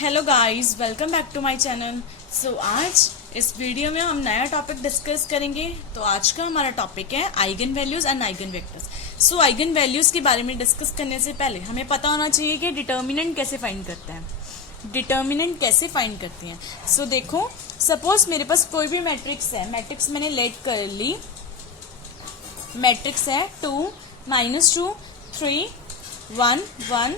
Hello guys, welcome back to my channel. So आज इस video में हम नया टॉपिक डिस्कस करेंगे। तो आज का हमारा टॉपिक है eigen values and eigen vectors. So eigen values के बारे में डिस्कस करने से पहले हमें पता होना चाहिए कि डिटर्मिनेंट कैसे फाइंड करते हैं, डिटर्मिनेंट कैसे फाइंड करते हैं। सो देखो, सपोज मेरे पास कोई भी मैट्रिक्स है, मैट्रिक्स मैंने लेट कर ली, मैट्रिक्स है 2 -2 3 1 1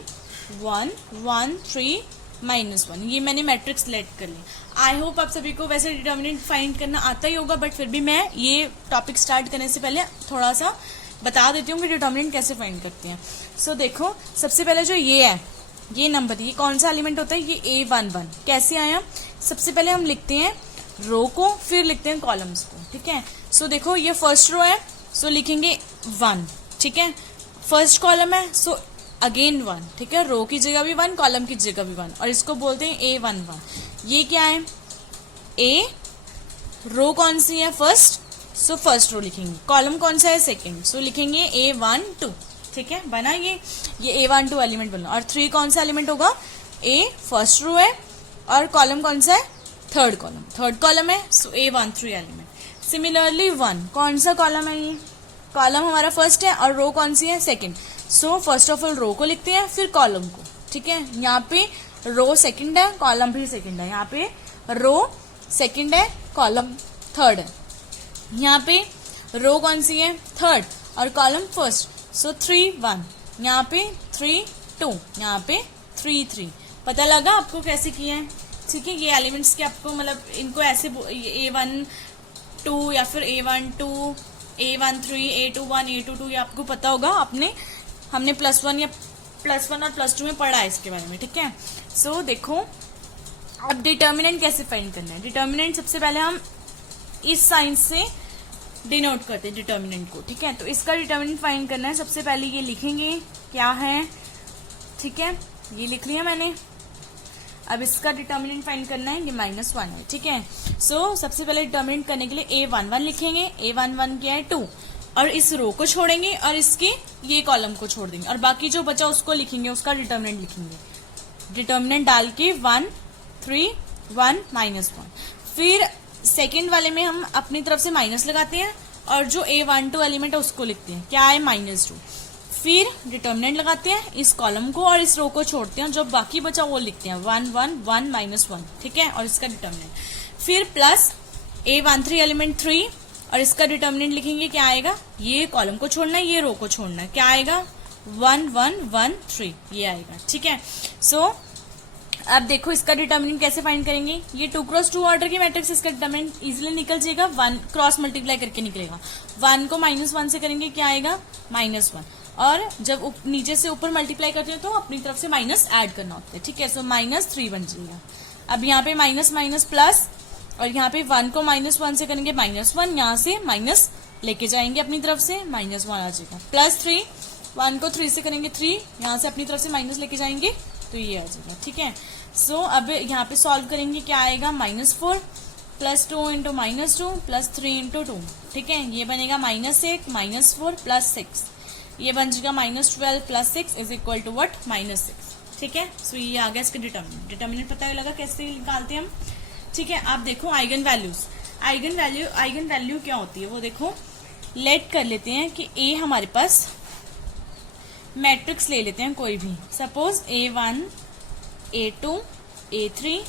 1 1 3 -1, ये मैंने मैट्रिक्स लेट कर ली। आई होप आप सभी को वैसे डिटर्मिनेंट फाइंड करना आता ही होगा, बट फिर भी मैं ये टॉपिक स्टार्ट करने से पहले थोड़ा सा बता देती हूँ कि डिटर्मिनेंट कैसे फाइंड करते हैं। सो देखो, सबसे पहले जो ये है, ये नंबर, ये कौन सा एलिमेंट होता है, ये A11 कैसे आया। सबसे पहले हम लिखते हैं रो को, फिर लिखते हैं कॉलम्स को, ठीक है। सो देखो, ये फर्स्ट रो है, सो लिखेंगे 1, ठीक है। फर्स्ट कॉलम है, सो अगेन 1, ठीक है। रो की जगह भी 1, कॉलम की जगह भी 1, और इसको बोलते हैं A11। ये क्या है, ए, रो कौन सी है, फर्स्ट, सो फर्स्ट रो लिखेंगे। कॉलम कौन सा है, सेकंड, सो लिखेंगे A12, ठीक है। बना ये A12 एलिमेंट बना। और 3 कौन सा एलिमेंट होगा, ए फर्स्ट रो है, और कॉलम कौन सा है, थर्ड कॉलम है, सो A13 एलिमेंट। सिमिलरली 1 कौन सा कॉलम है, ये कॉलम हमारा फर्स्ट है और रो कौन सी है, second. So first of all row को लिखते हैं, फिर कॉलम को, ठीक है। यहाँ पे रो सेकंड है, कॉलम भी सेकंड है। यहाँ पे रो सेकंड है, कॉलम थर्ड है। यहाँ पे रो कौन सी है, थर्ड, और कॉलम फर्स्ट, सो 3 1, यहाँ पे 3 2, यहाँ पे 3 3। पता लगा आपको कैसे किया है, ठीक है। ये एलिमेंट्स के आपको मतलब इनको ऐसे A12 या फिर A12 A13 A21 A22, ये आपको पता होगा, हमने +1 और +2 में पढ़ा है इसके बारे में, ठीक है। सो देखो, अब डिटर्मिनेंट कैसे फाइंड करना है। डिटर्मिनेंट सबसे पहले हम इस साइन से डिनोट करते हैं डिटर्मिनेंट को, ठीक है। तो इसका डिटर्मिनेंट फाइंड करना है, सबसे पहले ये लिखेंगे क्या है, ठीक है, ये लिख लिया मैंने। अब इसका डिटर्मिनेंट फाइंड करना है, ये -1 है, ठीक है। सो सबसे पहले डिटर्मिनेंट करने के लिए A11 लिखेंगे। A11 क्या है, 2, और इस रो को छोड़ेंगे और इसके ये कॉलम को छोड़ देंगे, और बाकी जो बचा उसको लिखेंगे, उसका डिटर्मिनेंट लिखेंगे। डिटर्मिनेंट डाल के 1 3 1 -1। फिर सेकेंड वाले में हम अपनी तरफ से माइनस लगाते हैं, और जो A12 एलिमेंट है उसको लिखते हैं, क्या है, -2। फिर डिटर्मिनेंट लगाते हैं, इस कॉलम को और इस रो को छोड़ते हैं, जो बाकी बचा वो लिखते हैं 1 1 1 -1, ठीक है, और इसका डिटर्मिनेंट। फिर प्लस A13 एलिमेंट 3, और इसका डिटर्मिनेंट लिखेंगे, क्या आएगा, ये कॉलम को छोड़ना है, ये रो को छोड़ना है, क्या आएगा, 1 1 1 3, ये आएगा, ठीक है। सो अब देखो, इसका डिटर्मिनेंट कैसे फाइंड करेंगे। ये 2 क्रॉस 2 ऑर्डर की मैट्रिक्स, इसका डिटर्मिनेंट इजिली निकल जाएगा, 1 क्रॉस मल्टीप्लाई करके निकलेगा। 1 को -1 से करेंगे, क्या आएगा, -1, और जब नीचे से ऊपर मल्टीप्लाई करते हैं तो अपनी तरफ से माइनस ऐड करना होता है, ठीक है। सो -3 बन जाएगा। अब यहाँ पे माइनस माइनस प्लस, और यहाँ पे 1 को -1 से करेंगे -1, यहाँ से माइनस लेके जाएंगे अपनी तरफ से, -1 आ जाएगा। +3, 1 को 3 से करेंगे 3, यहाँ से अपनी तरफ से माइनस लेके जाएंगे, तो ये आ जाएगा, ठीक है। सो अब यहाँ पे सॉल्व करेंगे, क्या आएगा, -4 +2 × -2 +3 × 2, ठीक है। ये बनेगा -8 -4 +6, ये बन जाएगा -12 +6 इज इक्वल टू व्हाट, -6, ठीक है। सो ये आ गया इसका डिटर्मिनेंट पता लगा कैसे निकालते हैं हम, ठीक है। आप देखो आइगन वैल्यूज, आइगन वैल्यू क्या होती है वो देखो, लेट कर लेते हैं कि A हमारे पास मैट्रिक्स ले लेते हैं कोई भी, suppose A1 A2 A3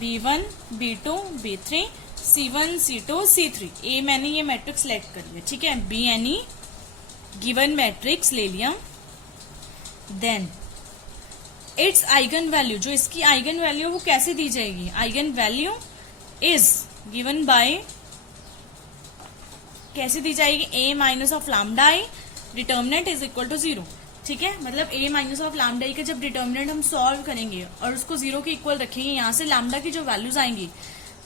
B1 B2 B3 C1 C2 C3। A मैंने ये मैट्रिक्स लेट कर लिया, ठीक है। B एनी गिवन मैट्रिक्स ले लिया, देन इट्स आइगन वैल्यू, जो इसकी आइगन वैल्यू वो कैसे दी जाएगी, eigen value is given by, कैसे दी जाएगी, A- of lambda i, determinant is equal to 0, ठीक है। मतलब A- ऑफ लैम्डा i का जब डिटर्मिनेंट हम सॉल्व करेंगे और उसको 0 के इक्वल रखेंगे, यहाँ से लैम्डा की जो वैल्यूज आएंगी,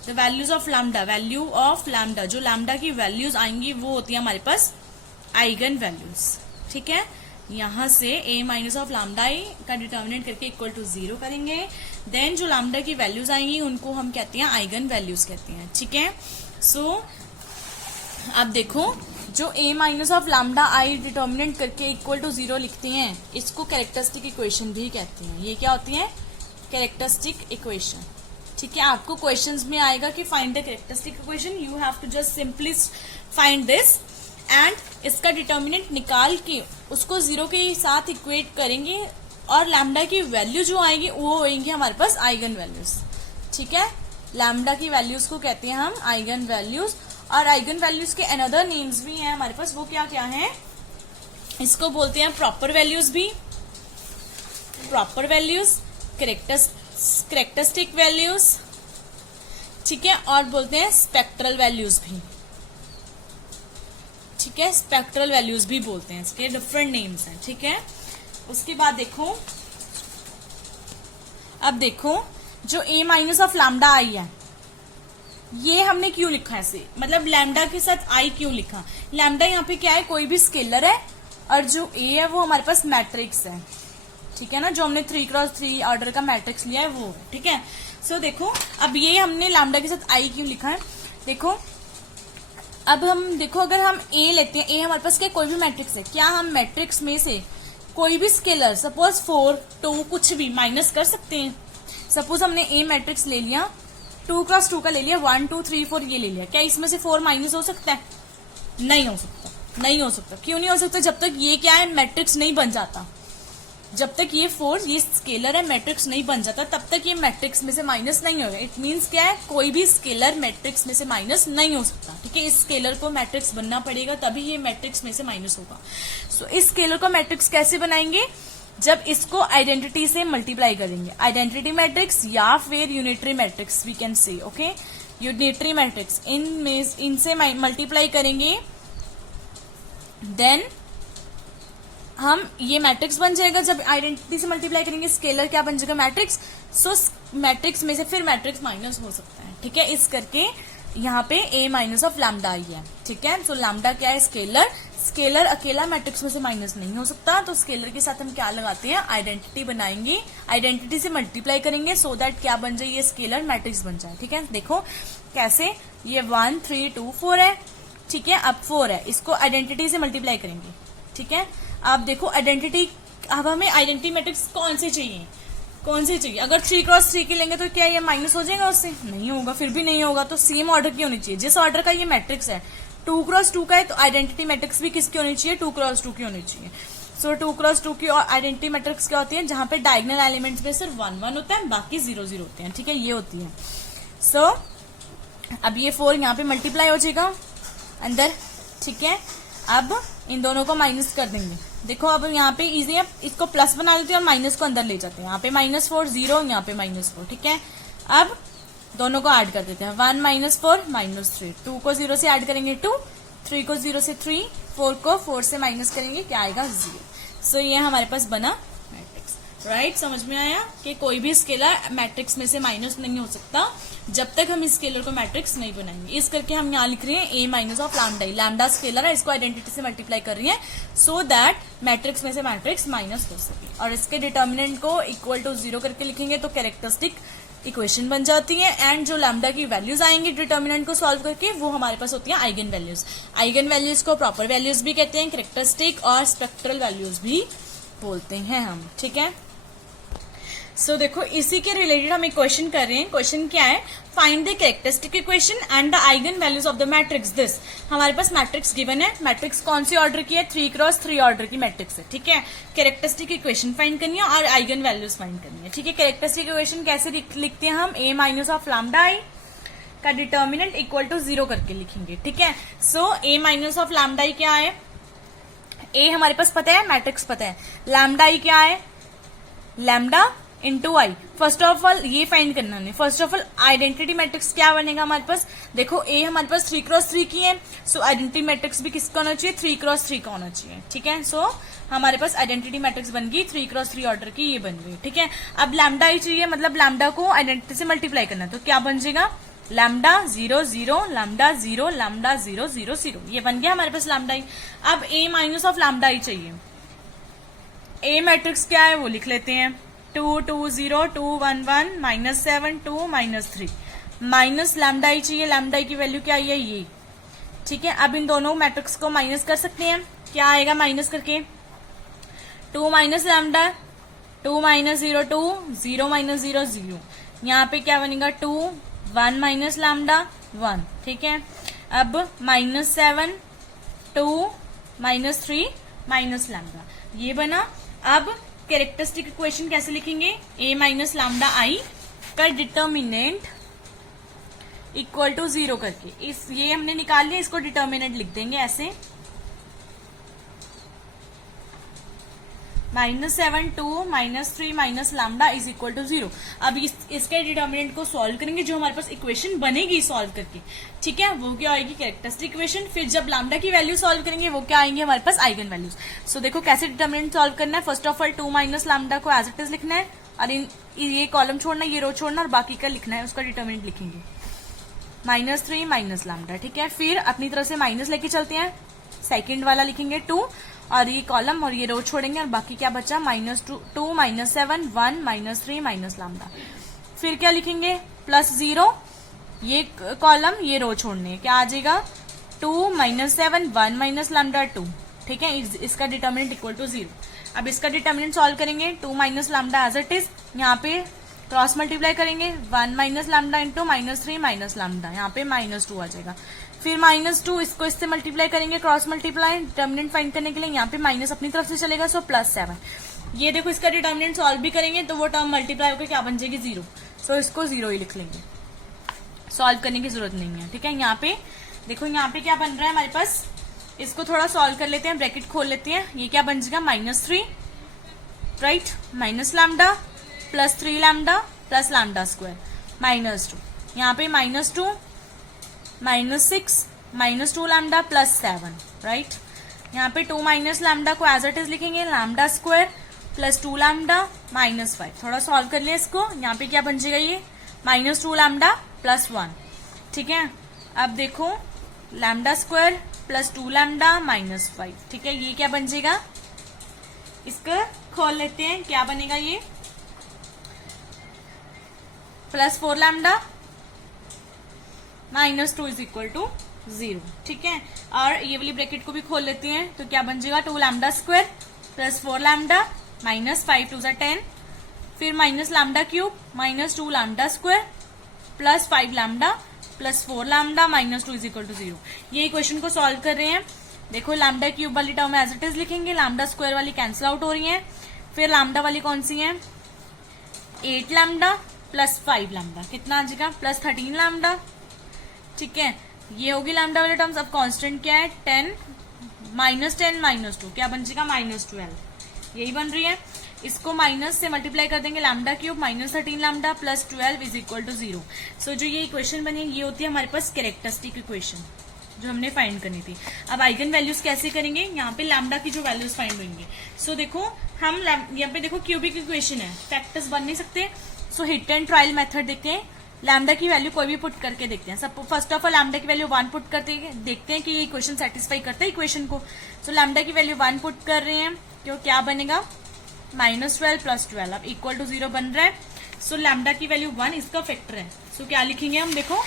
the values of lambda, value of lambda, जो लैम्डा की वैल्यूज आएंगी वो होती है हमारे पास आइगन वैल्यूज, ठीक है। यहाँ से A- ऑफ लैम्डा i का डिटर्मिनेंट करके इक्वल टू 0 करेंगे, देन जो लैम्डा की वैल्यूज आएंगी उनको हम कहते हैं आइगन वैल्यूज कहते हैं, ठीक है। सो अब देखो, जो A- of lambda i determinant करके इक्वल टू 0 लिखते हैं, इसको कैरेक्टरिस्टिक इक्वेशन भी कहते हैं। ये क्या होती है, कैरेक्टरिस्टिक इक्वेशन। ठीक है, आपको क्वेश्चंस में आएगा कि find the characteristic equation, you have to just simply find this and इसका डिटर्मिनेंट निकाल के उसको 0 के साथ इक्वेट करेंगे और लैम्डा की वैल्यू जो आएगी वो होंगी हमारे पास आइगन वैल्यूज। ठीक है, लैम्डा की वैल्यूज को कहते हैं हम आइगन वैल्यूज, और आइगन वैल्यूज के अनदर नेम्स भी हैं हमारे पास। वो क्या क्या है, इसको बोलते हैं प्रॉपर वैल्यूज भी, प्रॉपर वैल्यूज, कैरेक्टरिस्टिक वैल्यूज, ठीक है, और बोलते हैं स्पेक्ट्रल वैल्यूज भी। ठीक है, स्पेक्ट्रल वैल्यूज भी बोलते हैं, इसके डिफरेंट नेम्स हैं। ठीक है, उसके बाद देखो, अब देखो जो a माइनस ऑफ लैम्डा आई है, ये हमने क्यों लिखा है ऐसे, मतलब लैम्डा के साथ i क्यों लिखा। लैम्डा यहाँ पे क्या है, कोई भी स्केलर है, और जो a है वो हमारे पास मैट्रिक्स है। ठीक है ना, जो हमने 3x3 ऑर्डर का मैट्रिक्स लिया है वो है। ठीक है, सो देखो अब ये हमने लैम्डा के साथ i क्यों लिखा है। देखो अब हम देखो, अगर हम a लेते हैं, a हमारे पास क्या कोई भी मैट्रिक्स है, क्या हम मैट्रिक्स में से कोई भी स्केलर सपोज 4, 2 कुछ भी माइनस कर सकते हैं। सपोज हमने ए मैट्रिक्स ले लिया, 2x2 का ले लिया, 1 2 3 4 ये ले लिया, क्या इसमें से 4 माइनस हो सकता है? नहीं हो सकता, नहीं हो सकता। क्यों नहीं हो सकता? जब तक ये क्या है, मैट्रिक्स नहीं बन जाता, जब तक ये 4 ये स्केलर है मैट्रिक्स नहीं बन जाता, तब तक ये मैट्रिक्स में से माइनस नहीं होगा। इट मीन्स क्या है, कोई भी स्केलर मैट्रिक्स में से माइनस नहीं हो सकता। ठीक है, इस स्केलर को मैट्रिक्स बनना पड़ेगा तभी ये मैट्रिक्स में से माइनस होगा। सो इस स्केलर को मैट्रिक्स कैसे बनाएंगे, जब इसको आइडेंटिटी से मल्टीप्लाई करेंगे, आइडेंटिटी मैट्रिक्स या फिर unitary matrix we can say. Okay, unitary matrix इनसे मल्टीप्लाई करेंगे, देन हम ये मैट्रिक्स बन जाएगा। जब आइडेंटिटी से मल्टीप्लाई करेंगे स्केलर क्या बन जाएगा, मैट्रिक्स। सो मैट्रिक्स में से फिर मैट्रिक्स माइनस हो सकता है। ठीक है, इस करके यहाँ पे a माइनस ऑफ लैम्डा आई है। ठीक है, तो लैम्डा क्या है, स्केलर। स्केलर अकेला मैट्रिक्स में से माइनस नहीं हो सकता, तो स्केलर के साथ हम क्या लगाते हैं, आइडेंटिटी बनाएंगे, आइडेंटिटी से मल्टीप्लाई करेंगे सो दैट क्या बन जाए, ये स्केलर मैट्रिक्स बन जाए। ठीक है, देखो कैसे, ये 1 3 2 4 है। ठीक है, अब 4 है, इसको आइडेंटिटी से मल्टीप्लाई करेंगे। ठीक है, अब देखो आइडेंटिटी, अब हमें आइडेंटिटी मैट्रिक्स कौन से चाहिए, कौन से चाहिए। अगर 3x3 की लेंगे तो क्या ये माइनस हो जाएगा उससे, नहीं होगा, फिर भी नहीं होगा। तो सेम ऑर्डर की होनी चाहिए, जिस ऑर्डर का ये मैट्रिक्स है 2x2 का है, तो आइडेंटिटी मैट्रिक्स भी किसकी होनी चाहिए, 2x2 की होनी चाहिए। सो 2x2 की आइडेंटिटी मैट्रिक्स क्या होती है, जहां पे डायगोनल एलिमेंट्स में सिर्फ 1 1 होता है, बाकी 0 0 होते हैं। ठीक है, ये होती है। सो अब ये 4 यहाँ पे मल्टीप्लाई हो जाएगा अंदर। ठीक है, अब इन दोनों को माइनस कर देंगे। देखो अब यहाँ पे इजी है, इसको प्लस बना लेते हैं और माइनस को अंदर ले जाते हैं। यहाँ पे -4 0, यहाँ पे -4। ठीक है, अब दोनों को ऐड कर देते हैं, 1 -4 -3, 2 को 0 से ऐड करेंगे 2, 3 को 0 से 3, 4 को 4 से माइनस करेंगे, क्या आएगा 0। सो ये हमारे पास बना मैट्रिक्स। राइट, समझ में आया कि कोई भी स्केलर मैट्रिक्स में से माइनस नहीं हो सकता जब तक हम इस स्केलर को मैट्रिक्स नहीं बनाएंगे। इस करके हम यहाँ लिख रहे हैं a minus of lambda. Lambda scalar है, इसको आइडेंटिटी से मल्टीप्लाई कर रही है सो दैट मैट्रिक्स में से मैट्रिक्स माइनस हो सके, और इसके डिटर्मिनेंट को इक्वल टू 0 करके लिखेंगे तो कैरेक्टरिस्टिक इक्वेशन बन जाती है। एंड जो लैम्डा की वैल्यूज आएंगे डिटर्मिनेंट को सॉल्व करके, वो हमारे पास होती है आइगन वैल्यूज। आइगन वैल्यूज को प्रॉपर वैल्यूज भी कहते हैं, कैरेक्टरिस्टिक और स्पेक्ट्रल वैल्यूज भी बोलते हैं हम। ठीक है, सो देखो इसी के रिलेटेड हम एक क्वेश्चन कर रहे हैं। क्वेश्चन क्या है, find the characteristic equation and the eigen values of the matrix this. हमारे पास मैट्रिक्स गिवन है, मैट्रिक्स कौन सी ऑर्डर की है, 3x3 ऑर्डर की मैट्रिक्स है। ठीक है, कैरेक्टरिस्टिक इक्वेशन फाइंड करनी है और आइगन वैल्यूज फाइंड करनी है। ठीक है, कैरेक्टरिस्टिक इक्वेशन कैसे लिखते हैं हम, a माइनस ऑफ लैम्डा आई का डिटर्मिनेंट इक्वल टू 0 करके लिखेंगे। ठीक है, सो a minus of lambda I क्या है, a हमारे पास पता है, मैट्रिक्स पता है, लैम्डा आई क्या है, lambda into I. First of all ये फाइंड करना है। First of all identity matrix क्या बनेगा हमारे पास, देखो a हमारे पास 3x3 की है, सो आइडेंटिटी मैट्रिक्स भी किसका होना चाहिए, 3x3 का होना चाहिए। ठीक है, सो हमारे पास आइडेंटिटी मैट्रिक्स बन गई 3x3 ऑर्डर की, ये बन गई। ठीक है, अब लैम्डा ही चाहिए, मतलब लैम्डा को आइडेंटिटी से मल्टीप्लाई करना है, तो क्या बन जाएगा, लैम्डा 0 0 लैम्डा 0 लैम्डा 0 0 0, ये बन गया हमारे पास लैम्डा ही। अब a माइनस ऑफ लैम्डा ही चाहिए, a मैट्रिक्स क्या है वो लिख लेते हैं, 2 2 0 2 1 1 -7 2 -3 माइनस लैम्डा ही चाहिए। लैम्डा की वैल्यू क्या है, ये। ठीक है, अब इन दोनों मैट्रिक्स को माइनस कर सकते हैं, क्या आएगा माइनस करके, 2 माइनस लैम्डा 2 माइनस 0 2, 0 माइनस 0 0, यहाँ पे क्या बनेगा 2, 1 माइनस लैम्डा 1, ठीक है। अब -7 2 -3 माइनस लैम्डा, ये बना। अब कैरेक्टरिस्टिक इक्वेशन कैसे लिखेंगे, a माइनस लैम्डा आई का डिटर्मिनेंट इक्वल टू 0 करके, इस ये हमने निकाल लिया, इसको डिटर्मिनेंट लिख देंगे ऐसे, -7 2 -3 minus lambda is equal to 0। अब इसके डिटर्मिनेंट को सॉल्व करेंगे, जो हमारे पास इक्वेशन बनेगी सॉल्व करके, ठीक है, वो क्या आएगी कैरेक्टरिस्टिक इक्वेशन। फिर जब लैम्डा की वैल्यू सॉल्व करेंगे वो क्या आएंगे हमारे पास आइगन वैल्यूज। सो देखो कैसे डिटर्मिनेंट सॉल्व करना है। First of all 2 minus lambda को एज इट इज लिखना है, और ये कॉलम छोड़ना, ये रो छोड़ना, और बाकी का लिखना है, उसका डिटर्मिनेंट लिखेंगे -3 माइनस लैम्डा, ठीक है। फिर अपनी तरफ से माइनस लेके चलते हैं, सेकेंड वाला लिखेंगे 2, और ये कॉलम और ये रो छोड़ेंगे, और बाकी क्या बचा -2 2 -7 1 -3 माइनस लैम्डा। फिर क्या लिखेंगे +0, ये कॉलम ये रो छोड़ने, क्या आ जाएगा 2 -7 1 माइनस लैम्डा 2, ठीक है। इसका डिटर्मिनेंट इक्वल टू 0। अब इसका डिटर्मिनेंट सॉल्व करेंगे, 2 minus lambda as it is, यहाँ पे क्रॉस मल्टीप्लाई करेंगे, 1 minus lambda into -3 minus lambda, यहाँ पे -2 आ जाएगा। फिर -2 इसको इससे मल्टीप्लाई करेंगे, क्रॉस मल्टीप्लाई डिटर्मिनेंट फाइंड करने के लिए, यहाँ पे माइनस अपनी तरफ से चलेगा, सो +7। ये देखो इसका डिटर्मिनेंट सॉल्व भी करेंगे तो वो टर्म मल्टीप्लाई होकर क्या बन जाएगी 0, सो इसको 0 ही लिख लेंगे, सॉल्व करने की जरूरत नहीं है, ठीक है। यहाँ पे देखो, यहाँ पे क्या बन रहा है हमारे पास, इसको थोड़ा सॉल्व कर लेते हैं, ब्रैकेट खोल लेते हैं, ये क्या बन जाएगा -3 right, minus lambda +3 lambda plus lambda square -2, यहाँ पे -2 -6 -2 लैम्डा +7 राइट। यहाँ पे 2 माइनस लैम्डा को एज इट इज लिखेंगे, लैम्डा स्क्वायर +2 लैम्डा -5। थोड़ा सॉल्व कर लिया इसको, यहाँ पे क्या बन जाएगा ये -2 लैम्डा +1, ठीक है। अब देखो लैम्डा स्क्वायर +2 लैम्डा -5, ठीक है, ये क्या बन जाएगा, इसको खोल लेते हैं, क्या बनेगा ये +4 लैम्डा -2 इज इक्वल टू 0, ठीक है। और ये वाली ब्रैकेट को भी खोल लेते हैं, तो क्या बन जाएगा 2 लैम्डा स्क्वायर +4 लैम्डा -5 2 10, फिर minus lambda cube -2 lambda square +5 lambda +4 lambda -2 is equal to 0। ये इक्वेशन को सॉल्व कर रहे हैं। देखो लैम्डा क्यूब वाली टर्म एज इट इज लिखेंगे, लैम्डा स्क्वायर वाली कैंसिल आउट हो रही है, फिर लैम्डा वाली कौन सी है 8 लैम्डा +5 लैम्डा, कितना आ जाएगा +13 लैम्डा, ठीक है। ये होगी लैम्डा वाली टर्म्स। अब कांस्टेंट क्या है 10 -10 -2, क्या बन जाएगा -12, यही बन रही है। इसको माइनस से मल्टीप्लाई कर देंगे, lambda cube -13 lambda +12 is equal to 0। So जो ये इक्वेशन बनी ये होती है हमारे पास कैरेक्टरिस्टिक इक्वेशन, जो हमने फाइंड करनी थी। अब आइगन वैल्यूज कैसे करेंगे, यहाँ पे लैम्डा की जो वैल्यूज फाइंड होंगे। सो देखो हम यहाँ पे देखो क्यूबिक इक्वेशन है, फैक्टर्स बन नहीं सकते, सो हिट एंड ट्रायल मेथड देखते हैं। लैम्डा की वैल्यू कोई भी पुट करके देखते हैं। सब फर्स्ट ऑफ ऑल लैम्डा की वैल्यू 1 पुट करते हैं, देखते हैं कि ये इक्वेशन सेटिस्फाई करता है इक्वेशन को। सो लैम्डा की वैल्यू 1 पुट कर रहे हैं, तो क्या बनेगा -12 + 12, अब इक्वल टू 0 बन रहा है। सो लैम्डा की वैल्यू 1 इसका फैक्टर है। सो क्या लिखेंगे हम, देखो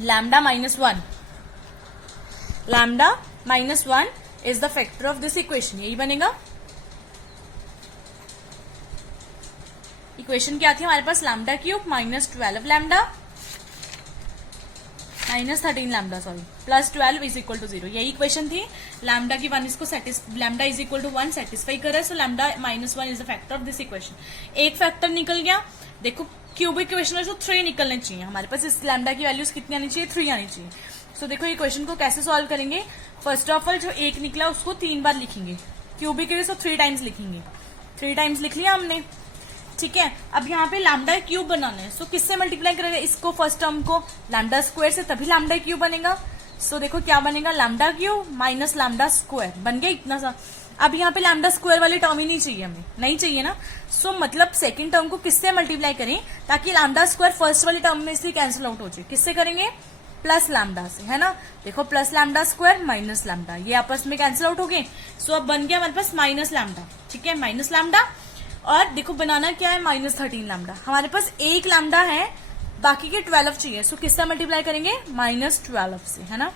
lambda -1, lambda -1 is the factor of this equation, यही बनेगा। इक्वेशन क्या थी हमारे पास, lambda cube -12 lambda -13 lambda sorry +12 is equal to 0, यही इक्वेशन थी। लैम्डा की 1 इसको lambda is equal to 1 satisfy कर रहा है, so lambda -1 is the factor of this equation. एक फैक्टर निकल गया। देखो क्यूबिक इक्वेशन में 3 निकलने चाहिए हमारे पास, इस लैम्डा की वैल्यूज कितनी आनी चाहिए 3 आनी चाहिए। सो देखो इक्वेशन को कैसे सॉल्व करेंगे, फर्स्ट ऑफ ऑल जो 1 निकला उसको 3 बार लिखेंगे, क्यूबिक के लिए 3 टाइम्स लिखेंगे, 3 टाइम्स लिख लिया हमने, ठीक है। अब यहाँ पे लैम्डा क्यूब बनाना है, सो किससे मल्टीप्लाई करेंगे इसको, फर्स्ट टर्म को लैम्डा स्क्वायर से, तभी लैम्डा क्यूब बनेगा। सो देखो क्या बनेगा, lambda cube minus lambda square बन गया इतना सा। अब यहाँ पे लैम्डा स्क्वायर वाली टर्म ही नहीं चाहिए हमें, नहीं चाहिए ना। सो मतलब सेकंड टर्म को किससे मल्टीप्लाई करें ताकि लैम्डा स्क्वायर फर्स्ट वाली टर्म में से कैंसिल आउट हो जाए, किससे करेंगे प्लस लैम्डा से, है ना। देखो plus lambda square minus lambda, ये आपस में कैंसिल आउट हो गए। सो अब बन गया हमारे पास माइनस लैम्डा, ठीक है, माइनस लैम्डा। और देखो बनाना क्या है -13 लैम्डा, हमारे पास 1 लैम्डा है, बाकी के 12 चाहिए। सो किससे मल्टीप्लाई करेंगे -12 से, है ना।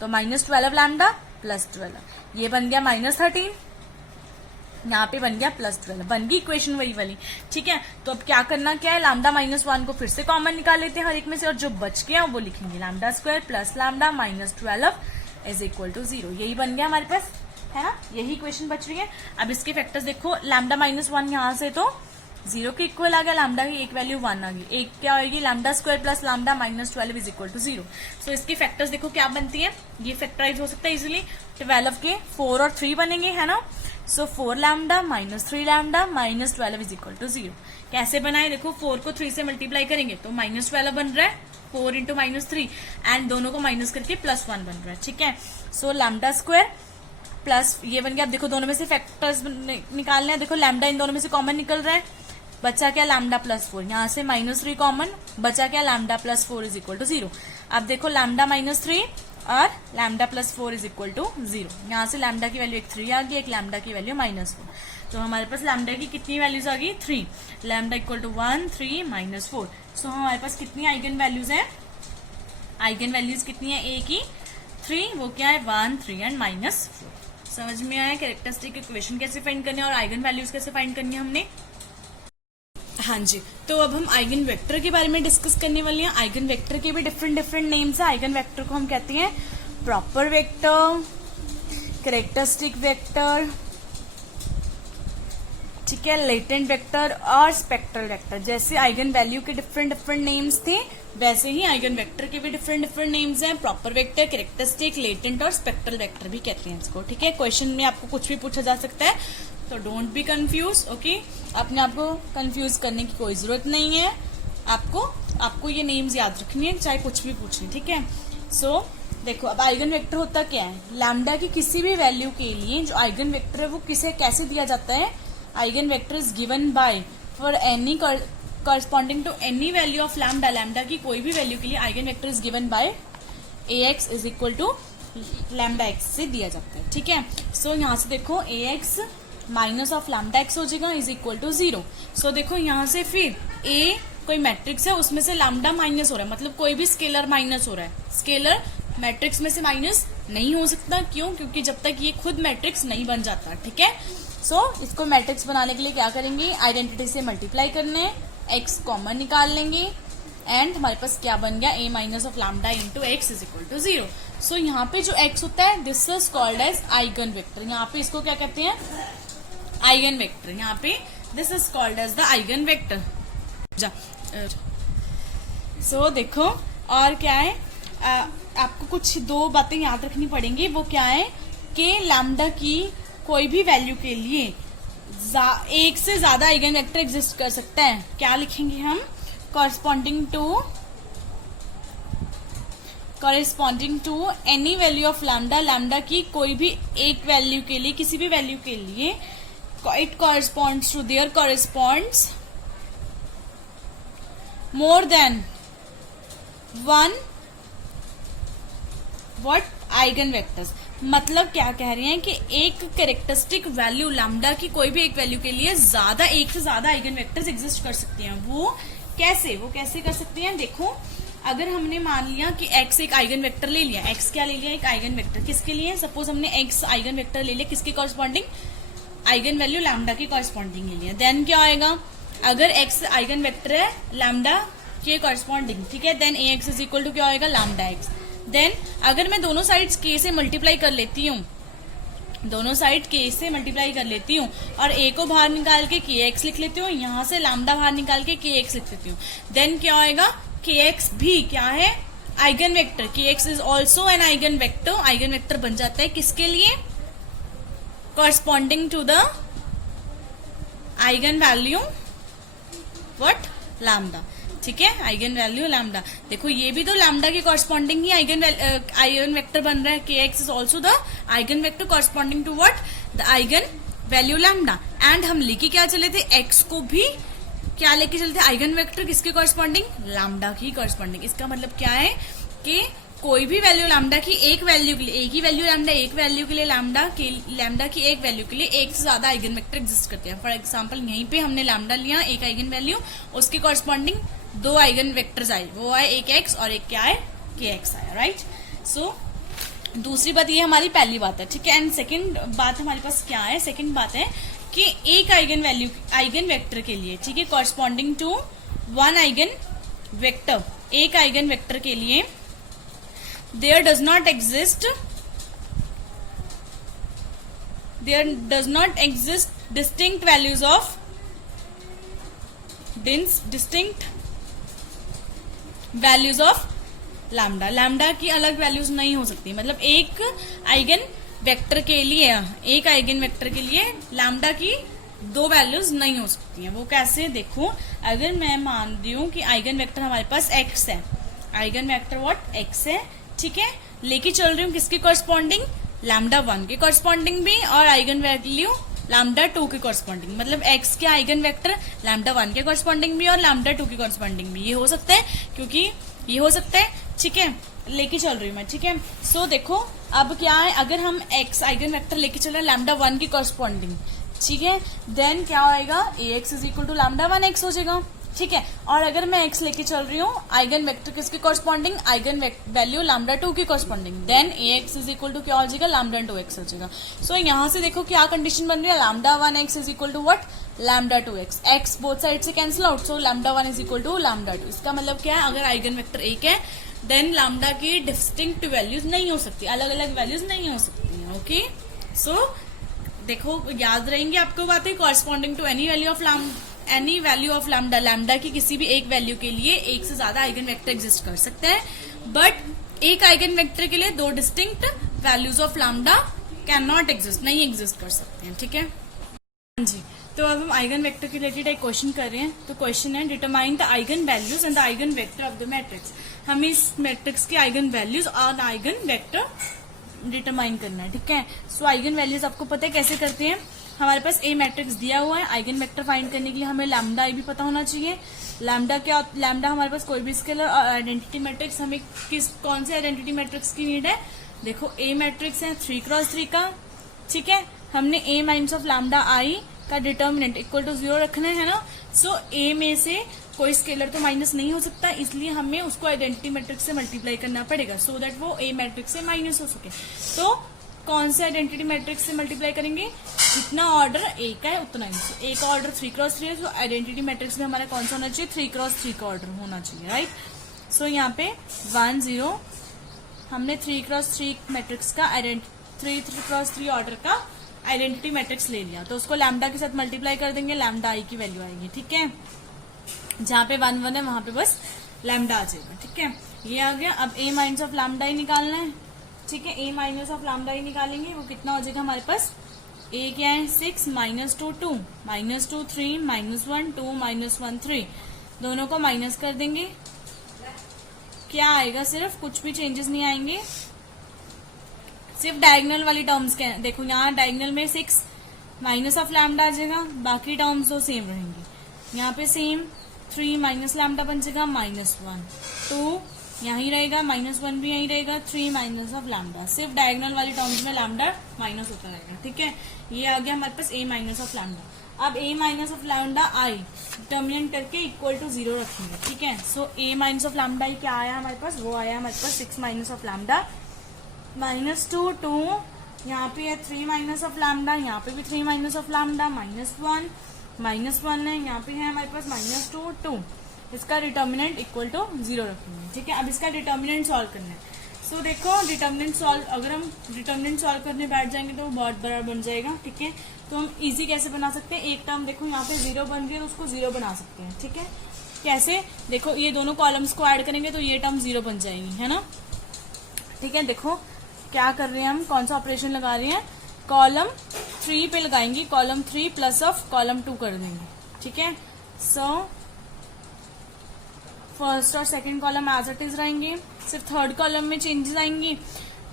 तो -12 लैम्डा +12, ये बन गया -13 यहाँ पे बन गया +12, बन गई इक्वेशन वही वाली। ठीक है, तो अब क्या करना क्या है, लैम्डा -1 को फिर से कॉमन निकाल लेते हैं हर एक में से, और जो बच गया वो लिखेंगे λ² plus lambda -12 is equal to 0। यही बन गया हमारे पास, है ना, यही इक्वेशन बच रही है। अब इसके फैक्टर्स देखो, लैम्डा -1 यहाँ से तो 0 के इक्वल आ गया, लैम्डा की एक वैल्यू 1 आ गई, एक क्या होगी λ² plus lambda -12 is equal to 0। So इसके फैक्टर्स देखो क्या बनती है, ये फैक्टराइज हो सकता है इजिली। 12 के 4 और 3 बनेंगे, है ना। So 4 lambda -3 lambda -12 is equal to 0। कैसे बनाए, देखो 4 को 3 से मल्टीप्लाई करेंगे तो -12 बन रहा है, 4 इंटू -3, एंड दोनों को माइनस करके +1 बन रहा है। ठीक है, सो λ² प्लस ये बन गया। अब देखो दोनों में से फैक्टर्स निकालने हैं, देखो लैम्डा इन दोनों में से कॉमन निकल रहा है, बचा क्या λ +4, यहाँ से -3 कॉमन, बचा क्या λ +4 इज इक्वल टू 0। अब देखो लैम्डा -3 और लैम्डा +4 इज इक्वल टू 0। यहाँ से लैम्डा की वैल्यू एक 3 आ गई, एक लैम्डा की वैल्यू -4। तो हमारे पास लैम्डा की कितनी वैल्यूज आ गई, 3, लैम्डा इक्वल टू 1 3 -4। सो हमारे पास कितनी आइगन वैल्यूज है, आइगन वैल्यूज कितनी है, ए की 3, वो क्या है 1 3 एंड -4। समझ में आया कैरेक्टरिस्टिक इक्वेशन कैसे फाइंड करनी है और आइगन वैल्यूज कैसे फाइंड करनी है हमने। हाँ जी, तो अब हम आइगन वेक्टर के बारे में डिस्कस करने वाले हैं। आइगन वेक्टर के भी डिफरेंट नेम्स है। आइगन वेक्टर को हम कहते हैं प्रॉपर वेक्टर, कैरेक्टरिस्टिक वेक्टर, ठीक है, लेटेंट वेक्टर और स्पेक्ट्रल वेक्टर। जैसे आइगन वैल्यू के डिफरेंट नेम्स थे, वैसे ही आइगन वेक्टर के भी डिफरेंट नेम्स हैं। प्रॉपर वेक्टर, कैरेक्टरिस्टिक, लेटेंट और स्पेक्ट्रल वेक्टर भी कहते हैं इसको। ठीक है, क्वेश्चन में आपको कुछ भी पूछा जा सकता है, तो डोंट बी कंफ्यूज। ओके, अपने आप को कंफ्यूज करने की कोई जरूरत नहीं है। आपको ये नेम्स याद रखनी है, चाहे कुछ भी पूछे। ठीक है, सो देखो अब आइगन वेक्टर होता क्या है, लैम्डा की किसी भी वैल्यू के लिए जो आइगन वेक्टर है वो किसे कैसे दिया जाता है, eigen vector is given by for any corresponding to any value of lambda, lambda की कोई भी वैल्यू के लिए eigen vector is given by ax is equal to lambda x से दिया जाता है। ठीक है, सो यहाँ से देखो ax minus of lambda x हो जाएगा इज इक्वल टू 0। सो देखो यहाँ से फिर a कोई मैट्रिक्स है, उसमें से लैम्डा माइनस हो रहा है, मतलब कोई भी स्केलर माइनस हो रहा है। स्केलर मैट्रिक्स में से माइनस नहीं हो सकता, क्यों, क्योंकि जब तक ये खुद मैट्रिक्स नहीं बन जाता। ठीक है, सो इसको मैट्रिक्स बनाने के लिए क्या करेंगे, आइडेंटिटी से मल्टीप्लाई करने, x कॉमन निकाल लेंगे, एंड हमारे पास क्या बन गया, a minus of lambda into x is equal to 0। So यहाँ पे जो x होता है this is called as eigen vector. यहाँ पे इसको क्या कहते हैं, आइगन वेक्टर। यहाँ पे this is called as the eigen vector. So देखो और क्या है, आपको कुछ दो बातें याद रखनी पड़ेंगी। वो क्या है कि लैम्डा की कोई भी वैल्यू के लिए एक से ज्यादा आइगन वेक्टर एग्जिस्ट कर सकता है। क्या लिखेंगे हम, corresponding to any value of lambda, lambda की कोई भी एक वैल्यू के लिए, किसी भी वैल्यू के लिए it corresponds to their corresponds more than one what eigen vectors। मतलब क्या कह रहे हैं कि एक कैरेक्टरिस्टिक वैल्यू लैम्डा की कोई भी एक वैल्यू के लिए ज्यादा, एक से ज्यादा आइगन वेक्टर्स एग्जिस्ट कर सकते हैं। वो कैसे कर सकते हैं, देखो अगर हमने मान लिया कि x एक आइगन वेक्टर ले लिया, x क्या ले लिया, एक आइगन वेक्टर, किसके लिए, सपोज हमने x आइगन वेक्टर ले लिया, किसके कॉरस्पॉन्डिंग, आइगन वैल्यू लैम्डा की कॉरस्पॉन्डिंग ले लिया। देन क्या आएगा, अगर x आइगन वेक्टर है लैम्डा के कॉरस्पॉन्डिंग, ठीक है, then ax is equal to क्या होगा, लैम्डा x। देन अगर मैं दोनों साइड्स k से मल्टीप्लाई कर लेती हूँ, दोनों साइड k से मल्टीप्लाई कर लेती हूँ और a को बाहर निकाल के kx लिख लेती हूँ, यहाँ से लैम्डा बाहर निकाल के kx लिख लेती हूँ, देन क्या होगा, kx भी क्या है, eigen vector, kx is also an eigen vector. Eigen vector बन जाता है किसके लिए, corresponding to the eigen value what lambda। ठीक है, आइगन वैल्यू लैम्डा। देखो ये भी तो लैम्डा के कॉरस्पॉन्डिंग ही आइगन वेक्टर बन रहा है, kx is also the eigen vector corresponding to what, the eigen value lambda. And हम लेके क्या चले थे, x को भी क्या लेके चले थे, आइगन वेक्टर किसके कॉरस्पॉन्डिंग, लैम्डा की कॉरस्पॉन्डिंग। इसका मतलब क्या है कि कोई भी वैल्यू लैम्डा की एक वैल्यू के लिए, एक ही वैल्यू लैम्डा, एक वैल्यू के लिए लैम्डा की एक वैल्यू के लिए एक से ज्यादा आइगन वेक्टर एग्जिस्ट करते हैं। फॉर एग्जांपल यहीं पे हमने लैम्डा लिया, एक आइगन वैल्यू, उसके कॉरस्पॉन्डिंग दो आइगन वेक्टर्स आए, वो आए एक x और एक क्या है, kx आया, राइट। सो दूसरी बात ये हमारी पहली बात है, ठीक है। एंड सेकंड बात हमारे पास क्या है, सेकंड बात है कि एक आइगन वेक्टर के लिए, ठीक है, corresponding to one eigen vector, एक आइगन वेक्टर के लिए there does not exist distinct values of lambda. Lambda की अलग वैल्यूज नहीं हो सकती, मतलब एक आइगन वेक्टर के लिए लैम्डा की दो वैल्यूज नहीं हो सकती हैं। वो कैसे, देखो, अगर मैं मान रही हूं कि आइगन वेक्टर हमारे पास x है, आइगन वेक्टर व्हाट x है, ठीक है, लेके चल रही हूँ किसके कॉरस्पॉन्डिंग, लैम्डा 1 के कॉरस्पॉन्डिंग भी और आइगन वैल्यू लैम्डा 2 के कॉरस्पॉन्डिंग, मतलब x के आइगन वेक्टर लैम्डा 1 के कॉरस्पॉन्डिंग भी और लैम्डा 2 के कॉरस्पॉन्डिंग भी। ये हो सकता है, क्योंकि ये हो सकता है, ठीक है, लेके चल रही हूँ मैं, ठीक है। सो देखो अब क्या है, अगर हम x आइगन वेक्टर लेके चल रहे हैं लैम्डा 1 की कॉरस्पॉन्डिंग, ठीक है, देन क्या होएगा, ax is equal to lambda 1x हो जाएगा, ठीक है। और अगर मैं x लेके चल रही हूँ आइगन वेक्टर किसके कॉरस्पॉन्डिंग, आइगन वैल्यू लैम्डा 2 की corresponding, then ax is equal to क्या हो जाएगा, लैम्डा 2x हो जाएगा। सो यहाँ से देखो क्या कंडीशन बन रही है, lambda 1x is equal to what, lambda 2x, x both side से cancel out, so lambda 1 is equal to lambda 2। इसका मतलब क्या है, अगर आइगन वेक्टर एक है देन लैम्डा की डिस्टिंक्ट वैल्यूज नहीं हो सकती, अलग अलग वैल्यूज नहीं हो सकती है। ओके, सो देखो याद रहेंगे आपको बातें, corresponding to any value of lambda, lambda की किसी भी एक वैल्यू के लिए एक से ज्यादा आइगन वेक्टर एग्जिस्ट कर सकते हैं, बट एक आइगन वेक्टर के लिए दो distinct values of lambda can not exist, नहीं एग्जिस्ट कर सकते हैं, ठीक है जी। तो अब हम आइगन वेक्टर के रिलेटेड एक क्वेश्चन कर रहे हैं। तो क्वेश्चन है determine the eigen values and the eigen vector of the matrix. हमें इस मैट्रिक्स के आइगन वैल्यूज और आइगन वेक्टर डिटरमाइन करना है, ठीक है। सो आइगन वैल्यूज आपको पता है कैसे करते हैं, हमारे पास ए मैट्रिक्स दिया हुआ है, आइगन वेक्टर फाइंड करने के लिए हमें लैम्डा आई भी पता होना चाहिए। लैम्डा क्या, लैम्डा हमारे पास कोई भी स्केलर और आइडेंटिटी मैट्रिक्स, हमें कौन से आइडेंटिटी मैट्रिक्स की नीड है, देखो ए मैट्रिक्स है 3x3 का, ठीक है, हमने ए माइनस ऑफ लैम्डा आई का डिटर्मिनेंट इक्वल टू 0 रखना है ना। सो ए में से कोई स्केलर तो माइनस नहीं हो सकता, इसलिए हमें उसको आइडेंटिटी मैट्रिक्स से मल्टीप्लाई करना पड़ेगा सो दैट वो ए मैट्रिक्स से माइनस हो सके। तो कौन से आइडेंटिटी मैट्रिक्स से मल्टीप्लाई करेंगे, जितना ऑर्डर ए का है उतना ही। ए का ऑर्डर 3x3 है, तो आइडेंटिटी मैट्रिक्स में हमारा कौन सा होना चाहिए, 3x3 का ऑर्डर होना चाहिए, राइट। सो यहाँ पे 1 0 हमने 3x3 मैट्रिक्स का 3x3 ऑर्डर का आइडेंटिटी मैट्रिक्स ले लिया, तो उसको लैम्डा के साथ मल्टीप्लाई कर देंगे, लैम्डा आई की वैल्यू आएगी, ठीक है। जहां पे 1 1 है वहां पे बस लैम्डा आ जाएगा, ठीक है। ये आ गया। अब ए माइनस ऑफ लैम्डा ही निकालना है, ठीक है। ए माइनस ऑफ लैम्डा ही निकालेंगे, वो कितना हो जाएगा हमारे पास, ए क्या है 6 -2 2 -2 3 -1 2 -1 3, दोनों को माइनस कर देंगे, क्या आएगा, सिर्फ कुछ भी चेंजेस नहीं आएंगे, सिर्फ डायगोनल वाली टर्म्स के, देखो यहाँ डायगोनल में 6 माइनस ऑफ लैम्डा आ जाएगा, बाकी टर्म्स तो सेम रहेंगे। यहाँ पे सेम 3 माइनस लैम्डा बन जाएगा -1 2 यहीं रहेगा, -1 भी यहीं रहेगा, 3 माइनस ऑफ लैम्डा, सिर्फ डायगोनल वाली टर्म्स में लैम्डा माइनस होता रहेगा, ठीक है। ये आ गया हमारे पास ए माइनस ऑफ लैम्डा। अब A minus of lambda I determinant करके इक्वल टू 0 रखेंगे, ठीक है। So A minus of lambda I क्या आया हमारे पास, वो आया हमारे पास 6 माइनस ऑफ लैम्डा -2 2, यहाँ पे है 3 माइनस ऑफ लैम्डा, यहाँ पे भी 3 माइनस ऑफ लैम्डा, -1 है, यहाँ पे है हमारे पास -2 2, इसका डिटर्मिनेंट इक्वल टू 0 रखेंगे, ठीक है। अब इसका डिटर्मिनेंट सॉल्व करना है। सो देखो डिटर्मिनेंट सॉल्व, अगर हम डिटर्मिनेंट सॉल्व करने बैठ जाएंगे तो वो बहुत बड़ा बन जाएगा, ठीक है। तो हम इजी कैसे बना सकते हैं, एक टर्म देखो यहाँ पे 0 बन गई है तो उसको 0 बना सकते हैं, ठीक है। कैसे, देखो ये दोनों कॉलम्स को ऐड करेंगे तो ये टर्म 0 बन जाएगी, है ना, ठीक है। देखो क्या कर रहे हैं हम, कौन सा ऑपरेशन लगा रहे हैं, कॉलम 3 पे लगाएंगे, कॉलम 3 प्लस ऑफ कॉलम 2 कर देंगे, ठीक है। सो फर्स्ट और second column as it is रहेंगे, सिर्फ थर्ड कॉलम में चेंजेस आएंगी।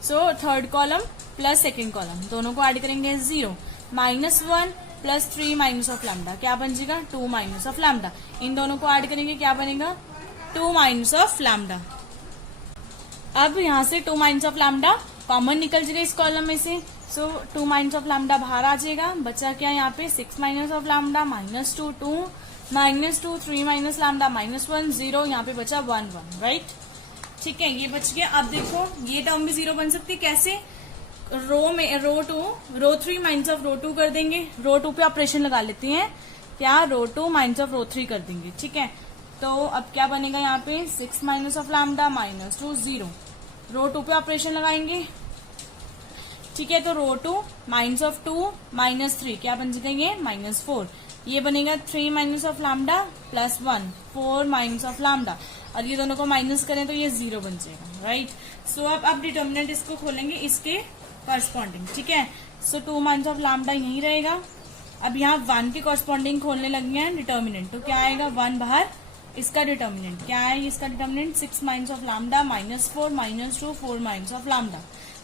So third column plus second column दोनों को ऐड करेंगे 0 -1 प्लस 3 माइनस ऑफ लैम्डा, क्या बन जाएगा 2 माइनस ऑफ लैम्डा, इन दोनों को ऐड करेंगे क्या बनेगा 2 माइनस ऑफ लैम्डा। अब यहाँ से 2 माइनस ऑफ लैम्डा कॉमन निकल जाएगा इस कॉलम में से, सो 2 माइनस ऑफ लैम्डा बाहर आ जाएगा, बचा क्या यहाँ पे 6 minus of lambda -2 2 -2 3 minus lambda -1 0, यहाँ पे बचा 1 1, राइट, ठीक है। ये बच गया। अब देखो ये टर्म भी 0 बन सकती है, कैसे, रो 3 माइनस ऑफ रो 2 कर देंगे, रो 2 पे ऑपरेशन लगा लेते हैं, क्या रो 2 माइनस ऑफ रो 3 कर देंगे, ठीक है। तो अब क्या बनेगा यहाँ पे 6 माइनस ऑफ लैम्डा माइनस 2 0, रो 2 पे ऑपरेशन लगाएंगे, ठीक है। तो रो 2 माइनस ऑफ 2 माइनस 3 क्या बन जाएंगे -4, ये बनेगा 3 minus of lambda plus 1 4 minus of lambda, और ये दोनों को माइनस करें तो ये 0 बन जाएगा, राइट। सो अब डिटर्मिनेंट इसको खोलेंगे इसके कॉरस्पॉन्डिंग, ठीक है। सो 2 माइनस ऑफ लैम्डा यही रहेगा। अब यहाँ 1 के कॉरस्पॉन्डिंग खोलने लग गए हैं डिटर्मिनेंट, तो क्या आएगा 1 बाहर, इसका डिटर्मिनेंट क्या है, इसका determinant 6 minus of lambda -4 -2 4 minus of lambda,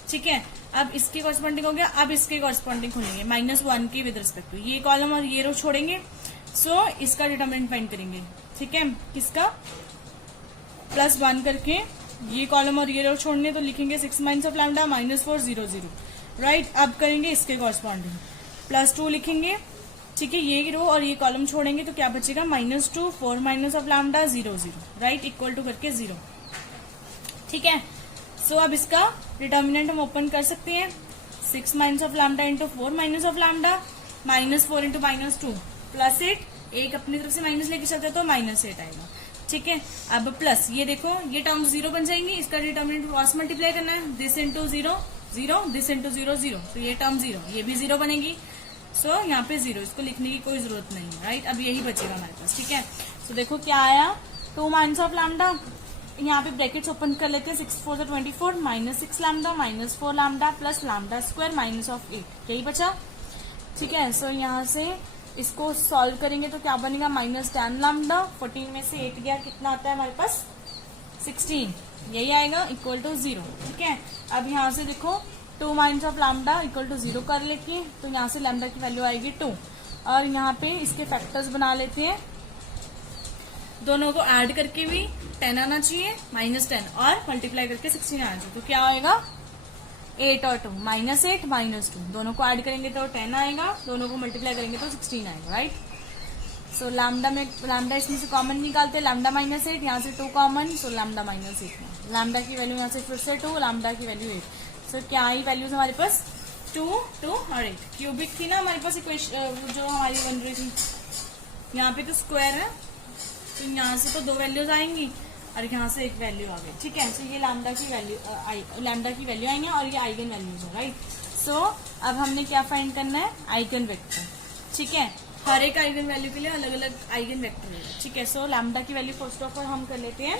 ठीक है। अब इसके कॉरस्पॉन्डिंग हो गया, अब इसके कॉरस्पॉन्डिंग खोलेंगे -1 के विद रिस्पेक्ट टू ये कॉलम और ये रो छोड़ेंगे, सो इसका डिटर्मिनेंट फाइंड करेंगे, ठीक है। किसका +1 करके ये कॉलम और ये रो छोड़ने, तो लिखेंगे 6 माइनस ऑफ लैम्डा -4 0 0, राइट। अब करेंगे इसके कॉरस्पॉन्डिंग +2 लिखेंगे, ठीक है। ये रो और ये कॉलम छोड़ेंगे तो क्या बचेगा -2 4 minus of lambda 0 0, right, equal to करके 0, ठीक है। सो अब इसका डिटर्मिनेंट हम ओपन कर सकते हैं, 6 minus of lambda into 4 minus of lambda -4 into -2 +8, एक अपनी तरफ से माइनस लेके चलते तो -8 आएगा, ठीक है। अब प्लस ये देखो ये टर्म 0 बन जाएंगी, इसका डिटर्मिनेंट क्रॉस मल्टीप्लाई करना है, दिस इंटू 0 0 दिस इंटू 0 0, तो ये टर्म 0 ये भी 0 बनेगी, सो यहाँ पे 0, इसको लिखने की कोई जरूरत नहीं है, राइट। अब यही बचेगा हमारे पास, ठीक है। तो देखो क्या आया 2 माइनस ऑफ लैम्डा, यहाँ पे ब्रैकेट्स ओपन कर लेते हैं, 6 4 24 -6 lambda -4 lambda plus lambda square minus of 8, यही बचा, ठीक है। सो यहाँ से इसको सॉल्व करेंगे तो क्या बनेगा -10 लैम्डा, 14 में से 8 गया, कितना आता है हमारे पास 16, यही आएगा इक्वल टू 0, ठीक है। अब यहाँ से देखो 2 minus of lambda equal to 0 कर लेते हैं, तो यहाँ से लैम्डा की वैल्यू आएगी 2, और यहाँ पे इसके फैक्टर्स बना लेते हैं, दोनों को ऐड करके भी 10 आना चाहिए -10 और मल्टीप्लाई करके 16 आना चाहिए, तो क्या आएगा 8 और 2 -8 -2, दोनों को ऐड करेंगे तो 10 आएगा, दोनों को मल्टीप्लाई करेंगे तो 16 आएगा, राइट। सो लैम्डा इसमें से कॉमन निकालते हैं, लैम्डा -8 यहाँ से 2 कॉमन, सो लैम्डा -8, लैम्डा की वैल्यू यहाँ से फिर से 2, लैम्डा की वैल्यू 8, सो क्या आई वैल्यूज हमारे पास 2 2 और 8, क्यूबिक थी ना हमारे पास इक्वेशन जो हमारी बन रही थी, यहाँ पे तो स्क्वायर है, तो यहाँ से तो 2 वैल्यूज आएंगी और यहाँ से एक वैल्यू आ गई, ठीक है। सो ये लैम्डा की वैल्यू आएंगे और ये आइगन वैल्यूज है, राइट। सो अब हमने क्या फाइंड करना है, आइगन वेक्टर, ठीक है। हर एक आइगन वैल्यू के लिए अलग अलग आइगन वेक्टर है, ठीक है। सो लैम्डा की वैल्यू फर्स्ट ऑफ ऑल हम कर लेते हैं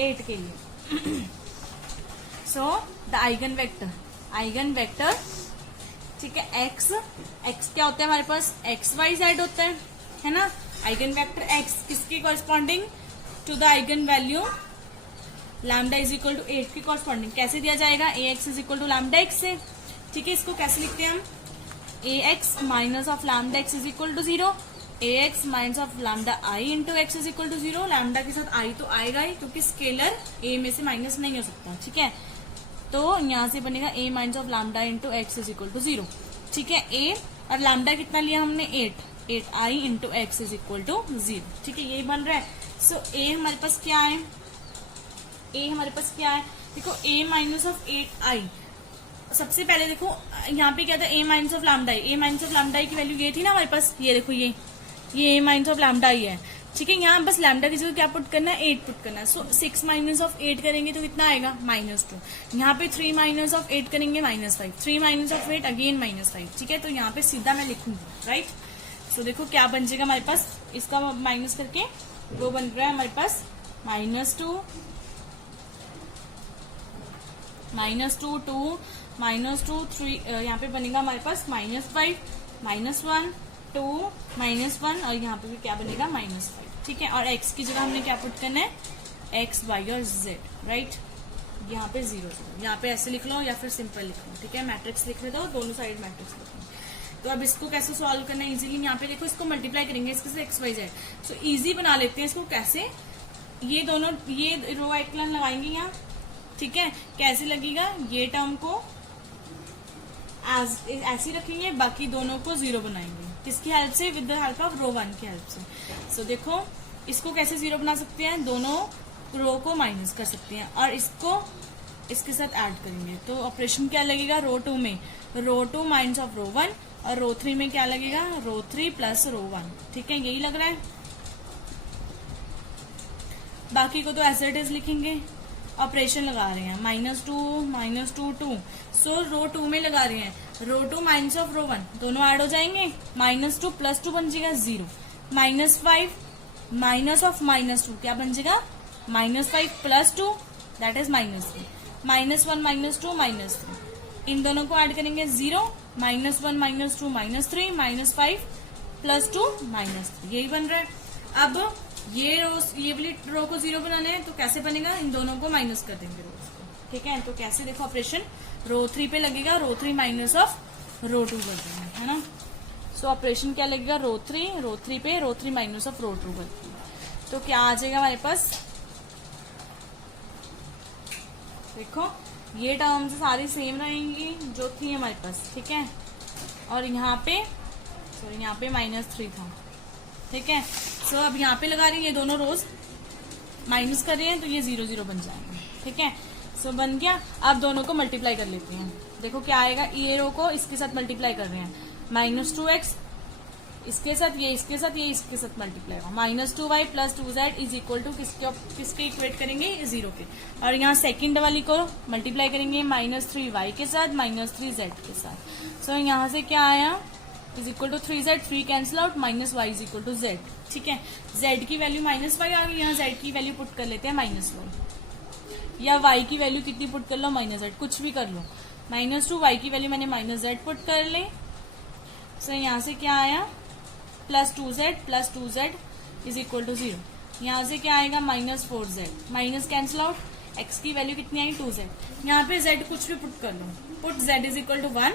8 के लिए। सो द आइगन वेक्टर, ठीक है, एक्स क्या होता है हमारे पास, XYZ होता है ना। आइगन वेक्टर एक्स किसके corresponding to the eigen value lambda is equal to 8 की कॉरस्पॉन्डिंग कैसे दिया जाएगा, AX is equal to lambda x से, ठीक है। इसको कैसे लिखते हैं हम, AX minus of lambda x is equal to 0, AX minus of lambda I into x is equal to 0, lambda के साथ आई तो आएगा ही क्योंकि स्केलर A में से माइनस नहीं हो सकता, ठीक है। तो यहाँ से बनेगा A minus of lambda into x is equal to 0, ठीक है। A और लैम्डा कितना लिया हमने 8 I into x is equal to 0, ठीक है, यही बन रहा है। सो A हमारे पास क्या है, देखो A माइनस ऑफ 8i, सबसे पहले देखो यहाँ पे क्या था A minus of lambda I, A minus of lambda I की वैल्यू ये थी ना हमारे पास, ये देखो ये A माइनस ऑफ लैम्डा आई है, ठीक है। यहाँ बस लैम्डा की जगह क्या पुट करना है, 8 पुट करना है। सो 6 माइनस ऑफ 8 करेंगे तो कितना आएगा -2, यहाँ पे 3 माइनस ऑफ 8 करेंगे -5, 3 माइनस ऑफ 8 अगेन -5, ठीक है। तो यहाँ पे सीधा मैं लिखूंगी, राइट। सो देखो क्या बन जाएगा हमारे पास, इसका माइनस करके वो बन रहा है हमारे पास -2 2 -2 3, यहाँ पे बनेगा हमारे पास -5 -1 2 -1 और यहाँ पे भी क्या बनेगा -5, ठीक है। और x की जगह हमने क्या पुट करना है, x y और z, राइट। यहाँ पे 0 0, यहाँ पे ऐसे लिख लो या फिर सिंपल लिख लो, ठीक है। मैट्रिक्स लिख लेते हो, दोनों साइड मैट्रिक्स लिख लो। तो अब इसको कैसे सॉल्व करना है इजीली, यहाँ पे देखो इसको मल्टीप्लाई करेंगे इसके से x y z, so easy बना लेते हैं इसको। कैसे, ये दोनों ये रो एक्लन लगाएंगे यहाँ, ठीक है। कैसे लगेगा, ये टर्म को ऐसे रखेंगे, बाकी दोनों को 0 बनाएंगे, किसकी हेल्प से, विद द हेल्प ऑफ रो 1 की हेल्प से। सो देखो इसको कैसे 0 बना सकते हैं, दोनों रो को माइनस कर सकते हैं और इसके साथ ऐड करेंगे तो ऑपरेशन क्या लगेगा, रो 2 में रो 2 माइनस ऑफ रो 1 और रो 3 में क्या लगेगा, रो 3 प्लस रो 1। ठीक है, यही लग रहा है। बाकी को तो एज इट इज लिखेंगे। ऑपरेशन लगा रहे हैं -2 2। सो रो 2 में लगा रहे हैं रो 2 माइनस ऑफ रो 1, दोनों ऐड हो जाएंगे। -2 + 2 बन जाएगा 0। -5 माइनस ऑफ -2 क्या बन जाएगा, -5 + 2 दैट इज -3। -1 -2 -3, इन दोनों को ऐड करेंगे 0। -1 -2 -3 -5 + 2 -3, यही बन रहा है। अब ये वाली रो को 0 बनाने हैं तो कैसे बनेगा, इन दोनों को माइनस कर देंगे रोज को। ठीक है, तो कैसे देखो ऑपरेशन रो 3 पे लगेगा, रो 3 माइनस ऑफ रो 2 कर देंगे, है ना। सो ऑपरेशन क्या लगेगा, रो 3 पे रो 3 माइनस ऑफ रो 2 कर देंगे। तो क्या आ जाएगा हमारे पास, देखो ये टर्म्स सारी सेम रहेंगी जो थी हमारे पास। ठीक है, और यहाँ पे -3 था। ठीक है, सो अब यहाँ पे लगा रही है, ये दोनों रोज माइनस कर रहे हैं तो ये 0 0 बन जाएंगे। ठीक है, सो बन गया। अब दोनों को मल्टीप्लाई कर लेते हैं, देखो क्या आएगा, ये रो को इसके साथ मल्टीप्लाई कर रहे हैं, -2x इसके साथ, ये इसके साथ, ये इसके साथ मल्टीप्लाई होगा। -2y + 2z is equal to किसके इक्वेट करेंगे, 0 के। और यहाँ सेकंड वाली को मल्टीप्लाई करेंगे -3y के साथ -3z के साथ। सो यहाँ से क्या आया, is equal to 3z, 3 cancel out, -y is equal to z। ठीक है, z की वैल्यू -y आ गई, यहाँ z की वैल्यू पुट कर लेते हैं -y, या y की वैल्यू कितनी पुट कर लो, -z, कुछ भी कर लो। -2y की वैल्यू मैंने -z पुट कर ले। सो यहाँ से क्या आया, +2z इज इक्वल टू 0। यहाँ से क्या आएगा, -4z, minus cancel out, x की वैल्यू कितनी आई, 2z। यहाँ पे z कुछ भी पुट कर लो, put z is equal to 1।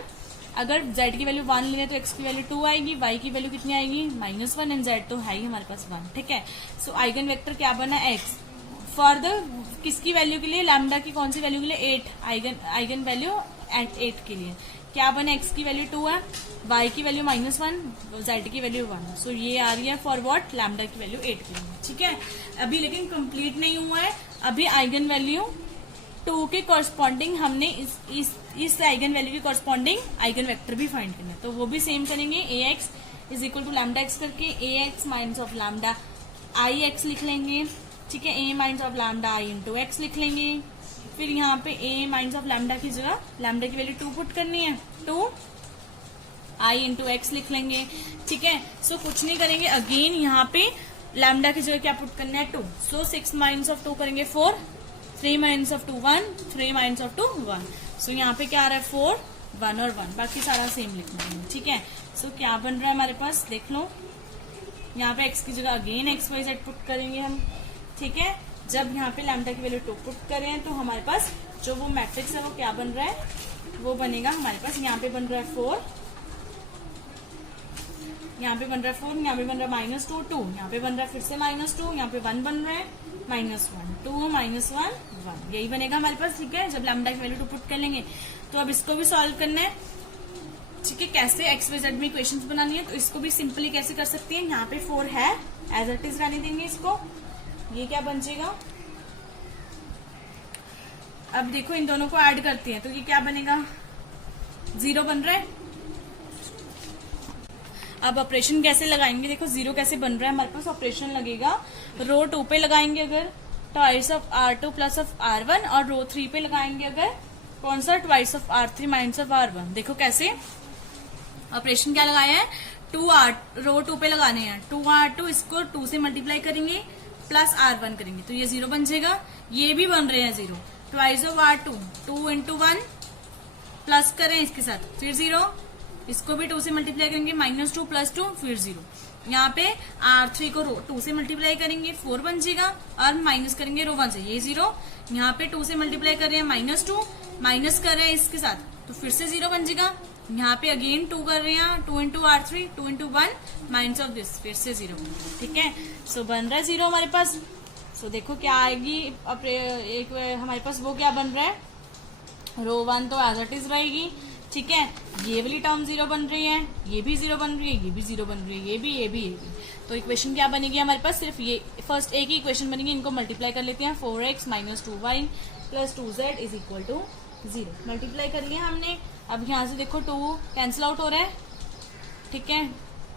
अगर z की वैल्यू 1 लें तो x की वैल्यू 2 आएगी, y की वैल्यू कितनी आएगी, -1, एंड z तो है ही हमारे पास 1। ठीक है, सो आइगन वेक्टर क्या बना, x। फॉर द किसकी वैल्यू के लिए, लैम्डा की कौन सी वैल्यू के लिए, 8 आइगन वैल्यू एंड 8 के लिए क्या बना, x की वैल्यू 2 है, y की वैल्यू -1, z की वैल्यू 1। सो ये आ रही है फॉर व्हाट, लैम्डा की वैल्यू 8 के लिए। ठीक है, अभी लेकिन कंप्लीट नहीं हुआ है, अभी आइगन वैल्यू 2 के कॉरस्पॉन्डिंग हमने इस आइगन वैल्यू के कॉरस्पॉन्डिंग आइगन वेक्टर भी फाइंड करना है, तो वो भी सेम करेंगे। ax is equal to λx करके ax minus of lambda ix लिख लेंगे। ठीक है, a minus of lambda i into x लिख लेंगे। फिर यहाँ पे a माइनस ऑफ लैम्डा की जगह लैम्डा की वैल्यू 2 पुट करनी है, 2 i इंटू एक्स लिख लेंगे। ठीक है, सो कुछ नहीं करेंगे, अगेन यहाँ पे लैम्डा की जगह क्या पुट करना है, 2। सो 6 माइनस ऑफ 2 करेंगे 4, 3 माइनस ऑफ 2 1, 3 माइनस ऑफ 2 1। सो यहाँ पे क्या आ रहा है, 4 1 और 1, बाकी सारा सेम लिखना है। ठीक है, सो क्या बन रहा है हमारे पास, देख लो, यहाँ पे x की जगह again x y z put करेंगे हम। ठीक है, जब यहाँ पे लैम्डा की वैल्यू 2 पुट करें तो हमारे पास जो वो मैट्रिक्स है वो क्या बन रहा है, वो बनेगा हमारे पास, यहाँ पे बन रहा है 4, यहाँ पे बन रहा है 4, यहाँ पे बन रहा है -2 2, यहाँ पे बन रहा है फिर से -2, यहाँ पे 1 बन रहा है, -1 2 -1 1, यही बनेगा हमारे पास। ठीक है, जब लैम्डा की वैल्यू 2 पुट कर लेंगे तो अब इसको भी सॉल्व करना है। ठीक है, कैसे एक्स वाई जेड में इक्वेशंस बनानी है, तो इसको भी सिंपली कैसे कर सकते हैं, यहाँ पे 4 है, एज इट इज रहने देंगे इसको। ये क्या बन जाएगा, अब देखो इन दोनों को ऐड करते हैं तो ये क्या बनेगा, 0 बन रहा है। अब ऑपरेशन कैसे लगाएंगे, देखो 0 कैसे बन रहा है हमारे पास, ऑपरेशन लगेगा रो 2 पे लगाएंगे अगर twice of R2 plus of R1, और रो 3 पे लगाएंगे अगर कौन सा, twice of R3 minus of R1। देखो कैसे ऑपरेशन क्या लगाया है, रो 2 पे लगाने हैं, 2R2 इसको 2 से मल्टीप्लाई करेंगे प्लस R1 करेंगे तो ये 0 बन जाएगा। ये भी बन रहे हैं 0, twice of R2 2 into 1 plus करें इसके साथ फिर 0, इसको भी 2 से मल्टीप्लाई करेंगे, -2 + 2 फिर 0। यहाँ पे R3 को 2 से मल्टीप्लाई करेंगे 4 बन जाएगा, और माइनस करेंगे रो 1 से, ये 0। यहाँ पे 2 से मल्टीप्लाई कर रहे हैं -2, माइनस कर रहे हैं इसके साथ तो फिर से 0 बन जाएगा। यहाँ पे अगेन 2 कर रहे हैं, 2 into R3 2 into 1 minus of this, फिर से 0। ठीक है, सो बन रहा है 0 हमारे पास। सो देखो क्या आएगी, एक हमारे पास वो क्या बन रहा है, रो 1 तो एज इट इज रहेगी। ठीक है, ये वाली टर्म 0 बन रही है, ये भी 0 बन रही है, ये भी 0 बन रही है, ये भी तो इक्वेशन क्या बनेगी हमारे पास, सिर्फ ये फर्स्ट एक ही इक्वेशन बनेगी, इनको मल्टीप्लाई कर लेते हैं। 4x minus 2y plus 2z is equal to 0। Multiply कर लिया हमने। अब यहाँ से देखो 2 कैंसिल आउट हो रहा है, ठीक है,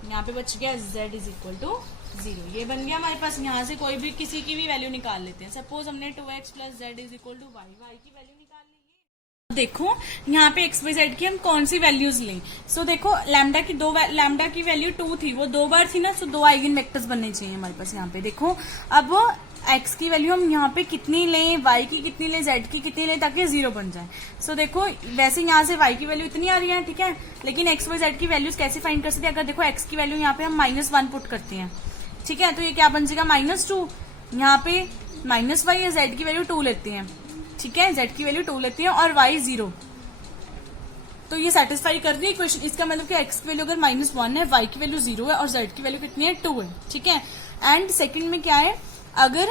यहाँ पे बच गया z इज इक्वल टू 0। ये बन गया हमारे पास। यहाँ से कोई भी किसी की भी वैल्यू निकाल लेते हैं। सपोज हमने 2x plus z is equal to y की वैल्यू निकाल ली। देखो यहाँ पे एक्स वाई जेड की हम कौन सी वैल्यूज लें। सो देखो लैम्डा की वैल्यू 2 थी, वो 2 बार थी ना, सो 2 आइगन वेक्टर्स बनने चाहिए हमारे पास। यहाँ पे देखो अब एक्स की वैल्यू हम यहाँ पे कितनी लें, वाई की कितनी लें, जेड की कितनी लें, ताकि 0 बन जाए। सो देखो वैसे यहाँ से वाई की वैल्यू इतनी आ रही है, ठीक है, लेकिन एक्स वाई जेड की वैल्यूज कैसे फाइंड कर सकते हैं। अगर देखो एक्स की वैल्यू यहाँ पे हम -1 पुट करते हैं, ठीक है, तो ये क्या बन जाएगा -2। यहाँ पे -y या जेड की वैल्यू 2 लेते हैं, ठीक है, जेड की वैल्यू 2 लेते हैं और y 0, तो ये सेटिस्फाई कर रही है इक्वेशन। इसका मतलब कि x की वैल्यू अगर -1 है, y की वैल्यू 0 है और z की वैल्यू कितनी है 2 है, ठीक है। एंड सेकंड में क्या है, अगर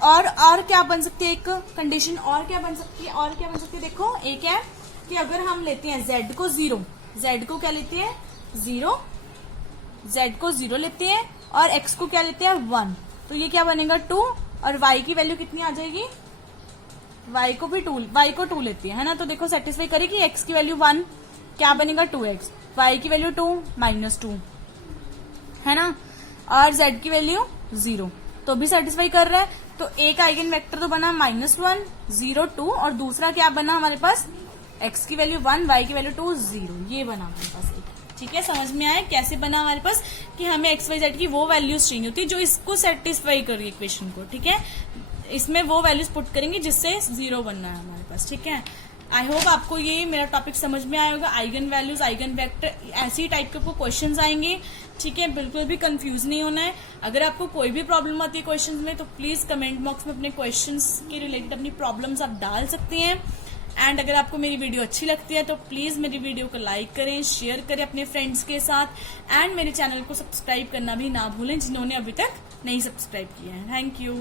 और क्या बन सकती है, एक कंडीशन और क्या बन सकती है, देखो एक है कि अगर हम लेते हैं z को 0, z को क्या लेते हैं 0, z को 0 लेते हैं और x को क्या लेते हैं 1, तो ये क्या बनेगा 2, और y की वैल्यू कितनी आ जाएगी, y को 2 लेती है ना, तो देखो सेटिस्फाई करेगी। x की वैल्यू 1 क्या बनेगा 2x, y की वैल्यू 2 -2 है ना, और z की वैल्यू 0, तो भी सेटिस्फाई कर रहा है। तो एक आइगन वेक्टर तो बना -1 0 2, और दूसरा क्या बना हमारे पास, x की वैल्यू 1 y की वैल्यू 2 0, ये बना हमारे पास एक, ठीक है। समझ में आया कैसे बना हमारे पास, कि हमें x y z की वो वैल्यूज चाहिए होती है जो इसको सेटिस्फाई कर रही है इक्वेशन को, ठीक है। इसमें वो वैल्यूज पुट करेंगे जिससे 0 बनना है हमारे पास, ठीक है। आई होप आपको ये मेरा टॉपिक समझ में आया होगा। आइगन वैल्यूज, आइगन वेक्टर, ऐसी टाइप के क्वेश्चंस आएंगे, ठीक है, बिल्कुल भी कंफ्यूज नहीं होना है। अगर आपको कोई भी प्रॉब्लम आती है क्वेश्चंस में, तो प्लीज कमेंट बॉक्स में अपने क्वेश्चंस के रिलेटेड अपनी प्रॉब्लम्स आप डाल सकते हैं। एंड अगर आपको मेरी वीडियो अच्छी लगती है तो प्लीज मेरी वीडियो को लाइक करें, शेयर करें अपने फ्रेंड्स के साथ, एंड मेरे चैनल को सब्सक्राइब करना भी ना भूलें जिन्होंने अभी तक नहीं सब्सक्राइब किया है। Thank you.